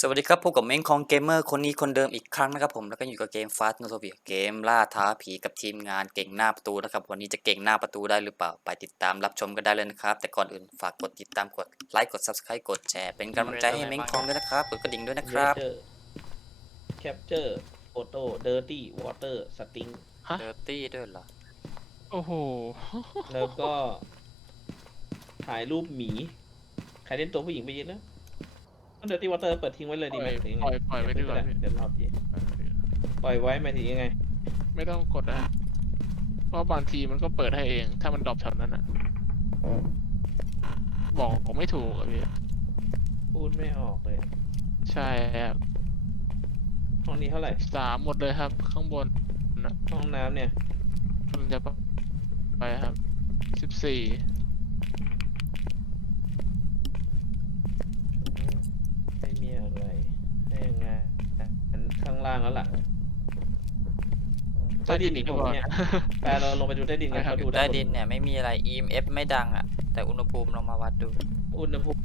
สวัสดีครับพบกับเม้งคองเกมเมอร์คนนี้คนเดิมอีกครั้งนะครับผมแล้วก็อยู่กับเกมฟาสโนโซเวียเกมล่าท้าผีกับทีมงานเก่งหน้าประตูนะครับวันนี้จะเก่งหน้าประตูได้หรือเปล่าไปติดตามรับชมกันได้เลยนะครับ แต่ก่อนอื่นฝากกดติดตามกดไลค์กด subscribe กดแชร์เป็นกำลังใจให้เม้งคองด้วยนะครับกดกระดิ่งด้วยนะครับแคปเจอร์โฟโต้เดอร์ตี้วอเตอร์สติงเดอร์ตี้ด้วยเหรอโอ้โห แล้วก็ ถ่ายรูปหมี ใครเล่นตัวผู้หญิงไปเยอะนะ เดอร์ตี้วอเตอร์เปิดทิ้งไว้เลยดีไหมหรืงไงปล่อยปล่อยไว้ดีกว่าเดี๋ยวรอบเย็นปล่อยไว้หมายถึงยังไง ไม่ต้องกดนะ เพราะบางทีมันก็เปิดให้เอง ถ้ามันดรอปช็อตนั้นอะบอกไม่ถูกอะพี่ พูดไม่ออกเลย ใช่ครับห้องนี้เท่าไหร่ สามหมดเลยครับ ข้างบนห้องน้ำเนี่ย มันจะไปครับ สิบสี่ ไม่มีอะไรให้ยังไงอัน ข้างล่างแล้วล่ะใต้ดินอีกใต้ก่อนเนี่ยแปลเราลงไปดูใต้ดินกันไปครับเขาดูใต้ดินเนี่ยไม่มีอะไร EMF ไม่ดังอะ แต่อุณหภูมิลองมาวัดดู อุณหภูมิ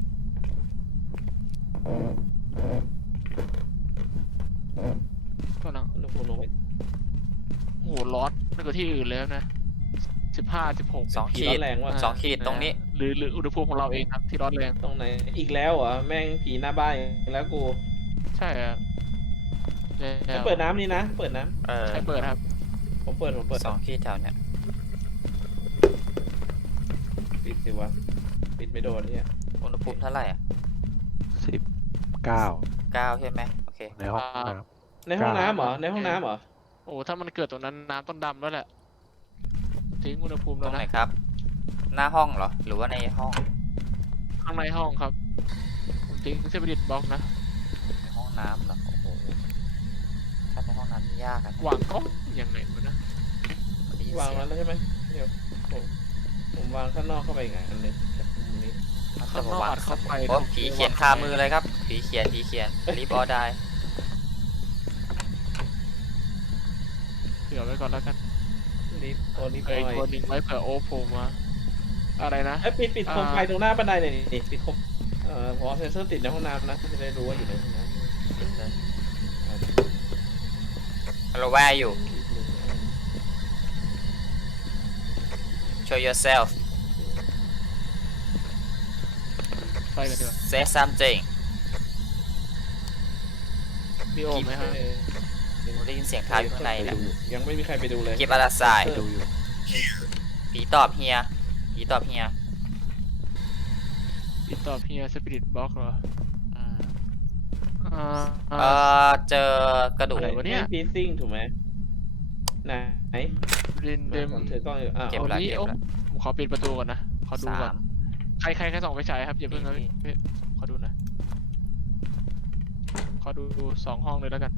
ก็นังอุณหภูมิลงไปโอ้โหร้อนไม่กว่าที่อื่นเลยครับนะสิบห้าสิบหกสองผีขีร้อดนแรงว่ะสองขีดตรงนี้ หรือหรืออุณหภูมิของเราเองครับที่ร้อนแรงตรงไหน อีกแล้วเหรอแม่งผีหน้าบ้านอีกแล้วกู ใช่ครั บไม่เปิดน้ำนี่นะ เปิดน้เออใช่เปิดครับำผมเปิด ผมเปิดสองขีดแถวเนี้ยปิดสิวะ ปิดไม่โดนเนี่ยอุณหภูมิเท่าไหร่อะสิบเก้าเก้าใช่ไหมโอเค ในห้องอ่าน้ ในห้องน้ำเหรอ ในห้องน้ำเหรอ โอ้ถ้ามันเกิดตรงนั้นน้ำต้องดำแล้วแหละ ทิ้งอุณหภูมิตรแล้วงไหนนะ ครับ หน้าห้องเหรอ หรือว่าในห้องข้างในห้องครับ ผมทิ้งเซฟดิตบล็อกนะ ในห้องน้ำเหรอโอ้โห ถ้าในห้องน้ำนี่ยากอะวางกล้องยังไงวะนะมันได้ยินวางเสียมันแล้วใช่ไหมเดี๋ยวผมผมวางข้างนอกเข้าไปอีกอันหนึงจากมุมนี้มันข้าจะงนอกวางอัดเข้าไปโอ้ผีเขียนคามือเลยครับ ผีเขียนผีเขียนรีบออได้เผื่อไว้ก่อนแล้วกันรีบโอรีบเผื่ออีกอยตัวหนึ่งไว้เผื่อโอโผล่มา อะไรนะเอ้ยปิดปิดโคมอ่าไฟตรงหน้าบันไดหน่อยนี่ปิดโคมเอ่อผมเอาเซนเซอร์ติดในห้องน้ำนะจะได้รู้ว่าอยู่ในห้องน้ำ Hello where are you Show yourself ไปกันดีกว่า Say something มีโอมไหมครับเออผมได้ยินเสียงเท้าอยู่ข้างในแหละยังไม่มีใครไปดูเลย เก็บอะไรใส่ำดูอยู่ผีตอบเฮียผีตอบเฮียติดต่อเพียสปิริตบล็อกเหรอ อืมอ่าเออเจอกระดูก อะไรวะเนี่ย พีซิ่งถูกไหมไหนเรนเดมผมถือกล้องอยู่อะเก็บโอ้ละนี้เก็บโอ้ละผมขอปิดประตูก่อนนะ ขอดูก่อสานม ใครใครแค่ส่องไฟฉายครับอย่าเพิ่งนะนี่ พี่ขอดูหน่อยขอดูสองห้องเลยแล้วกัน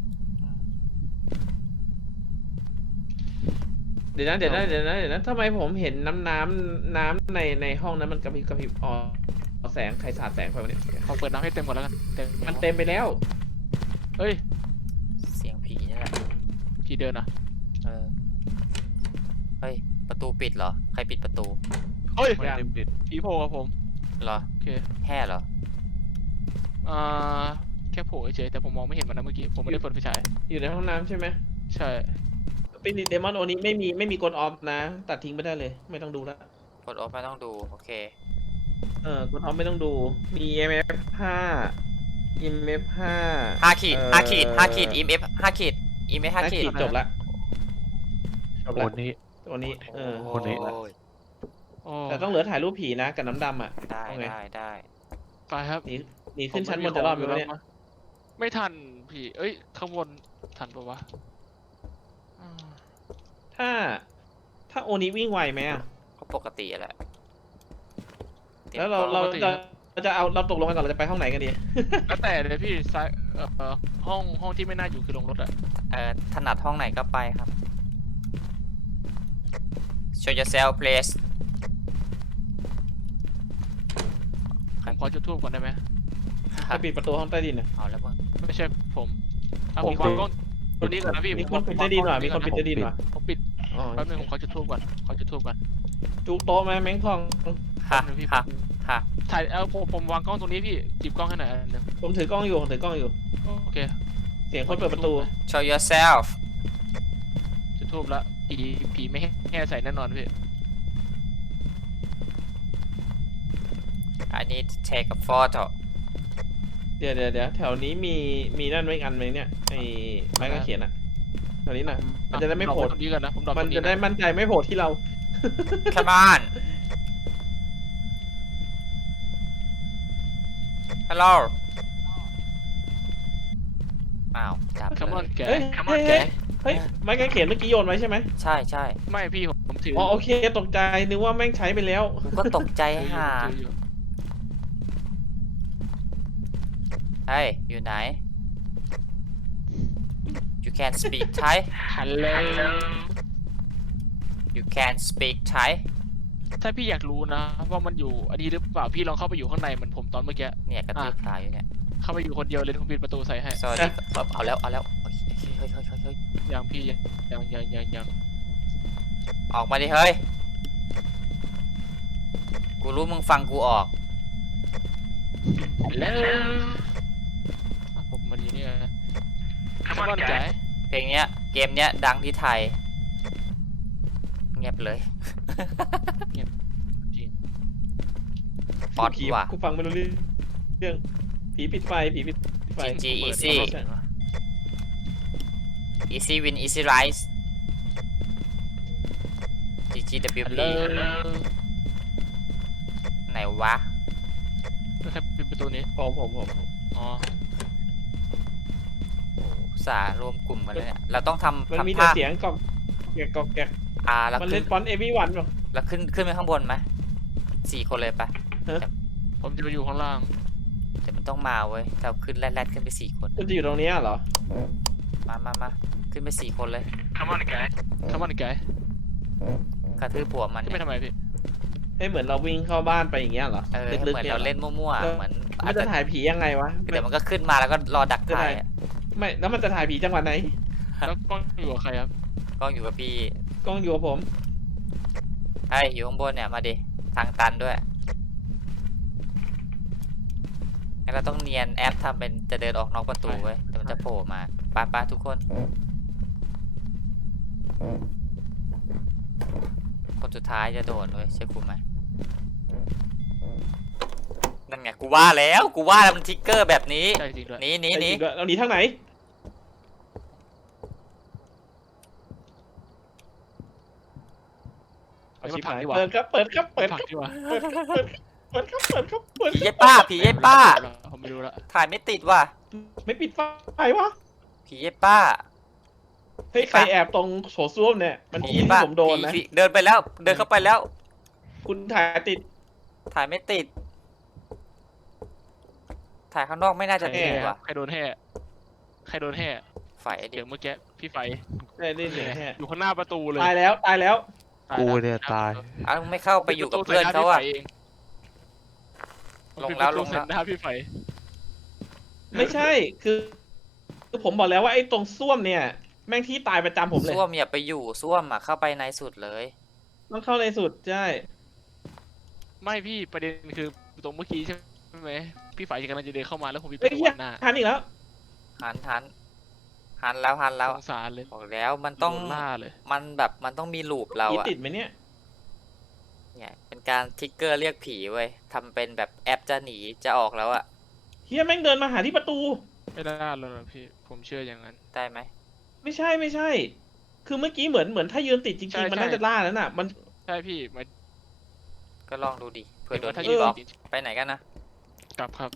เดี๋ยวนะเดี๋ยวนะเดี๋ยวนะเดี๋ยวนะทำไมผมเห็นน้ำน้ำน้ำในในห้องนั้นมันกระพริบกระพริบอ๋อ แสงใครสาดแสงไปวะเนี่ยขอเปิดน้ำให้เต็มก่อนแล้วกันเต็มมันเต็มไปแล้ว เฮ้ยเสียงผีนี่แหละผีเดินอะเออเฮ้ยประตูปิดเหรอ ใครปิดประตู เฮ้ยไม่ได้ปิดผีโผล่กับผม เหรอ โอเคแห่เหรอ อ่าแค่โผล่เฉยๆแต่ผมมองไม่เห็นมันนะเมื่อกี้ ผมไม่ได้เปิดไฟฉาย อยู่ในห้องน้ำใช่ไหมใช่ เป็นเดมอนโอนี้ไม่มีไม่มีกดออฟนะ ตัดทิ้งไปได้เลย ไม่ต้องดูแล้วกดออฟไม่ต้องดู โอเค เออกดออฟไม่ต้องดู มี EMF 5 EMF 5ห้าขีดเอ่อห้าขีดห้าขีด EMF ห้าขีด EMF ห้าห้าขีขีดดจบละ จบคละนนี้ ตัวนี้ เออ คนนี้ โอ้ยโอ้แต่ต้องเหลือถ่ายรูปผีนะกับน้ำดำอะ ได้เอาไง ได้ได้ไปครับหนีหนีขึ้นชั้นบนจะรอดไหมวะเนี่ย ไม่ทันพี่ เอ้ย ข้างบนทันปะวะอ่าถ้า ถ้าโอนี้วิ่งไวไหมอะก็ปกติแหละตยม แล้วเราพอเราปกติจะครับเราจะเอาเราตกลงกันก่อนเราจะไปห้องไหนกันดี แล้วแต่เลยพี่ซ้ายเอ่อห้องห้องที่ไม่น่าอยู่คือลงรถอะเอ่อถนัดห้องไหนก็ไปครับ Show yourself please ผมขอจุดทูบก่อนได้ไหมจะปิดประตูห้องใต้ดินอะเอาแล้วมึงไม่ใช่ผมอะผผมมขอกล้องตัวนี้ก่อนนะพี่มีผคนขอปิดใต้ดินว่ะขอมีคนปิดใต้ดินว่ะผมปิดอ๋อแป๊บนึงผมขอจุดทูบก่อนขอจุดทูบก่อนจุกโต๊ะไหมแมงทอง ฮะแป๊บนึงพี่ฮะฮะถ่ายเอาผมผมวางกล้องตรงนี้พี่จิบกล้องให้หน่อยอันหนึงผมถือกล้องอยู่ผมถือกล้องอยู่ โอเคเสียงคนเปิดประตู show yourself จุดทูบละผีผีไม่ให้แห่ใส่แน่นอนพี่ I need to take a photo เดี๋ยวเดี๋ยวเดี๋ยวแถวนี้มีมีนั่นไว้อีกอันไหมเนี่ยไอ้ไม้กางเขนอะแถวนี้หน่อย มันจะได้ไม่ผโผล่ตรงนี้กันนะผมดรอปมันตรงจะได้มั่นใจไม่โผล่ที่เรา come on hello อ้าวจับคัมอนเลยแก เฮ้ยคัมอนเฮ้แกยเฮ้ยไม้กางเขนเมื่อกี้โยนไว้ใช่ไหมใช่ใช่ไม่พี่ผมผมถืออ๋อโอเคตกใจนึกว่าแม่งใช้ไปแล้วกูก็ตกใจถืออยู่ห่าถืออยู่เฮ้ย อยู่ไหน you can speak Thai ฮัลโหล you can speak Thai ถ้าพี่อยากรู้นะว่ามันอยู่อันนี้หรือเปล่าพี่ลองเข้าไปอยู่ข้างในเหมือนผมตอนเมื่อกี้เนี่ยกระตืออะขายอยู่เนี่ยเข้าไปอยู่คนเดียวเลยผมปิดประตูใส่ให้ sorry แบบเอาแล้วเอาแล้วโอเคเฮ้ยเฮ้ยเฮ้ยเฮ้ยยังพี่ยังยังยังยังยังออกมาดิเฮ้ยกูรู้มึงฟังกูออกฮัลโหลอะผมมันอยู่นี่นะคัมอนแกเพลงเนี้ยเกมเนี้ยดังที่ไทยเงียบเลยจริงป๊อตผีว่ะ กูฟังไม่รู้เรื่องเรื่องผีปิดไฟ ผีปิดไฟ GG เปิด easy ใช่ easy win easy rise GGWP ฮัลโหลไหนวะใครปิดประตูนี้ ผมผมผมผม อ๋ออุตสาห์รวมกลุ่มกันเลยเนี่ยเราต้องทำมันมีทำแต่ท่า เสียงกอกแกกกอกแกก อ่าแล้วมันขึ้เล่นนฟอนต์เอวีวันหรอ แล้วขึ้นขึ้นไปข้างบนไหมสี่คนเลยปะผมจะไปอยู่ข้างล่าง แต่มันต้องมาเว้ยเราขึ้นแรดๆขึ้นไปสี่คนคุณจะอยู่ตรงเนี้ยเหรอ มามามาขึ้นไปสี่คนเลยคัมอนแกคัมอนแกกระทืบผัวมันจะไปเนี่ยทำไมพี่ ให้เหมือนเราวิ่งเข้าบ้านไปอย่างเงี้ยเหรอเออลึกเหมืๆอนเนี่ยเราเหรอเล่นมั่วเออๆเหมือนมัอาจนจะจะถ่ายผียังไงวะ เดี๋ยวมันก็ขึ้นมาแล้วก็รอดักถ่ายอะไม่ แล้วมันจะถ่ายผีจังหวะไหน แล้วกล้องอยู่กับใครครับ กล้องอยู่กับพี่ กล้องอยู่กับผมไอ้ยอยู่ข้างบนเนี่ยมาดิทางตันด้วยงั้นเราต้องเนียนแอปทำเป็นจะเดินออกนอกประตูไว้ยแต่มันจะโผล่มาไปไปทุกคน คนสุดท้ายจะโดนเว้ยเชื่อคุณไหมนั่นไงกูว่าแล้วกูว่าแล้วมันทริกเกอร์แบบนี้ใช่จริงด้วยหนีหนีหนีแต่จริงด้วยเราหนีทางไหน เอาชิบหายเปิดครับ เปิดครับ เปิดผัคกรับดีกว่าเปิดครับ เปิดเปิดครับ เปิดครับเปิดผีครัเย็บดป้า ผีเย็ดป้า ผมไม่รู้ละถ่ายไม่ติดว่ะ ไม่ปิดไฟวะผีเย็ดป้า เฮ้ยใครแอบตรงโถส้วมเนี่ย มันผีผีเย็ดที่ป้าผมโดนนะ ผีผีเดินไปแล้ว เดินเข้าไปแล้ว คุณถ่ายติด ถ่ายไม่ติด ถ่ายข้างนอกไม่น่าจะใครติดแห่ว่ะใครโดนแห่ใครโดนแห่ไฟดิเดี๋ยวเมื่อกี้พี่ไฟได้ได้เนี่ยฮะอยู่ข้างหน้าประตูเลยตายแล้ว ตายแล้วตาย กูแล้วเนี่ยตายอ้าวไม่เข้าไปอยู่กับปิดเพื่อนประเขาตูอะใส่หน้พี่ไฟเองลงแล้วปิดประตูลงแล้วใส่หน้าพี่ไฟไม่ใช่คือคือผมบอกแล้วว่าไอ้ตรงส้วมเนี่ย แม่งที่ตายประจำผมเลยส้วมอย่าไปอยู่ส้วมอะเข้าไปในสุดเลยต้องเข้าในสุดใช่ไม่พี่ประเด็นคือตรงเมื่อกี้ใช่ไหมพี่ไฟกำลังจะเดินเข้ามาแล้วผมปิดปเฮ้ยระตูเฮียหน้าทันอีกแล้วหันหัน หันแล้วหันแล้วสงสารเลยบอกแล้วมันต้องโดนล่าเลยมันแบบมันต้องมีลูปเราผีอะติดไหมเนี่ย เนี่ยเป็นการทริกเกอร์เรียกผีเว้ยทำเป็นแบบแอปจะหนีจะออกแล้วอะเฮียแม่งเดินมาหาที่ประตู ไม่ได้แล้วนะพี่ผมเชื่ออย่างนั้น ได้ไหม ไม่ใช่ไม่ใช่ คือเมื่อกี้เหมือนเหมือนถ้ายืนติดจใช่ริงๆมันใช่ น่าจะล่าแล้วน่ะ มันใช่พี่หมายก็ลองดูดิเผื่อโดนถ้าผียืนบล็อกจริงไปไหนกันนะ ๆกลับครับ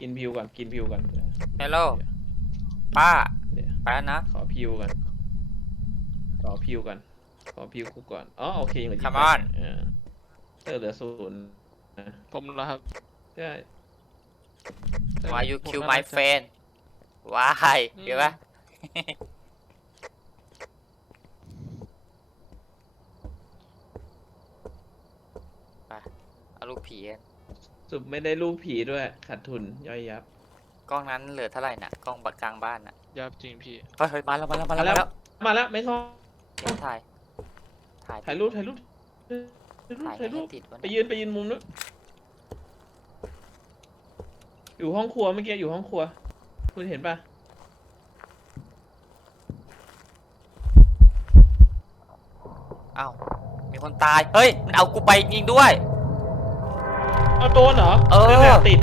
กินพิวก่อนกินพิวก่อนเฮลโลป้าเดี๋ยวไปแล้วนะขอพิวก่อนขอพิวก่อนขอพิวกูก่อนอ๋อโอเคยังเหลือ Come 28 on เออเออเหลือศูนย์นะผมแล้วครับใช่ Why you ผม kill น่า my จะ friend Why อืมเห็นปะไปเอาลูกผีกัน สุดไม่ได้ลูกผีด้วยขาดทุนย่อยยับ กล้องนั้นเหลือเท่าไหร่น่ะกล้องบัดกลางบ้านน่ะยับจริงพี่ เฮ้ยเฮ้ยมาแล้วมาแล้วมาแล้วมามาแล้แล้ววมาแล้วไม่ต้องเดี๋ยวถ่ายถ่ายถ่ายรูปถ่ายรูปถ่าถ่ายยรูให้ปติดวะไปเนี่ยยืนไปยืนมุมนู้นอยู่ห้องครัวเมื่อกี้อยู่ห้องครัว คุณเห็นปะอ้าวมีคนตายเฮ้ยมันเอากูไปยิงด้วย เอาโดนเหรอเออ นั่นแหละติด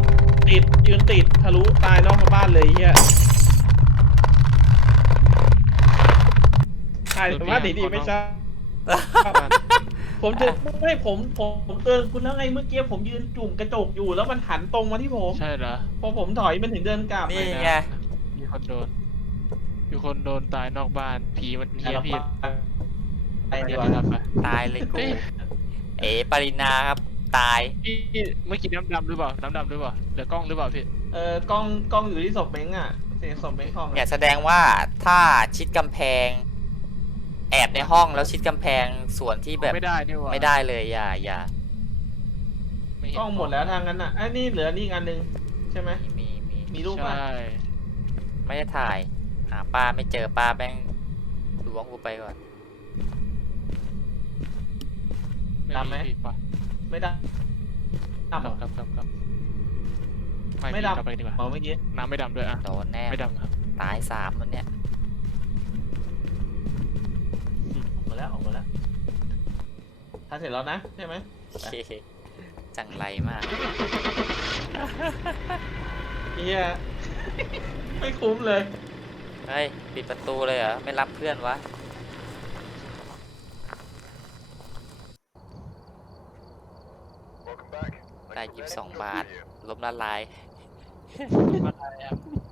ติด ยืนติด ทะลุตายนอกบ้านเลยเฮียถ่ายแต่ว่าดีๆไม่ใช่ ผมจะไม่ผมผมผมเตือนคุณแล้วไงเมื่อกี้ผมยืนจุ่มกระจกอยู่แล้วมันหันตรงมาที่ผม ใช่เหรอพอผมถอยมันถึงเดินกลับ นี่ม่ไง มีคนโดน มีคนโดนตายนอกบ้าน ผีมันเฮียพี่ไปดีเดี๋ยกวว่า ทำไปตายเลยกู เอ้ยเอ๋ปรินาครับ ตาย พี่เมื่อกี้น้ำดำหรือเปล่า น้ำดำหรือเปล่าเหลือกล้องหรือเปล่าพี่ เออกล้องกล้องอยู่ที่ศพเม้งอะเสียงศพเม้งของเนี่ยแสดงว่าถ้าชิดกำแพง แอบในห้องแล้วชิดกำแพงส่วนที่แบบไม่ได้นี่หว่าไม่ได้เลยอย่าอย่าไม่เนกล้องหมดแล้วทางนั้นอะไอ้นี่เหลือนี่อีกอันหนึงใช่ไหม มีมีมีรูปป่ะ ใช่ไม่ได้ถ่าย หาป้าไม่เจอป้าแม่งล้วงกูไปก่อนดำไหมพี่ปะ ไม่ได้ครัดำเหรบอครับครับครับไม่ไม่พี่ดำเราไปดีกว่ามองเมื่อกี้น้ำไม่ดำด้วยอะ โดนแน่ ไม่ดำครับตายสามวันเนี้ยอืมออกมาแล้วออกมาแล้วทานเสร็จแล้วนะใช่ไหม โอเคจังไรมาก เฮีย ไม่คุ้มเลย เฮ้ย ปิดประตูเลยเหรอ ไม่รับเพื่อนวะ ได้ ยี่สิบสองบาทล้มละลาย มาได้ครับ